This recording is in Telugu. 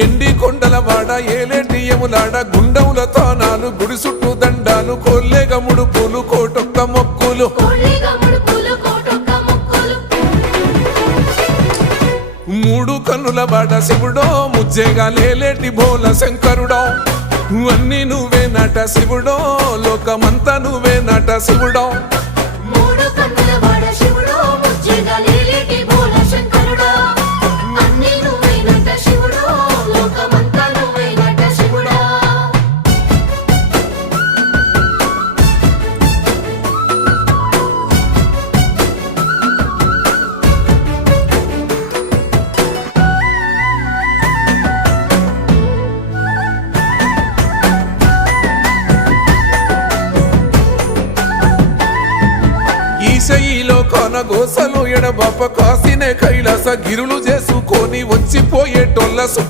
ఎండి కొండల వాడ ఏలేటి యములాడ గుండముల తానాలు గుడి చుట్టూ దండాలు కోల్లేగ ముడుపులు కోటొక్క మొక్కులు మూడు కన్నుల వాడ శివుడో ముజ్జేగా లేలేటి బోల శంకరుడో అన్ని నువ్వే నట శివుడో లోకమంతా నువ్వే నట శివుడో ఈశయిలో కొనగోసలు ఎడబాప కాసినే కైలాస గిరులు చేసుకొని వచ్చిపోయేటోళ్ళ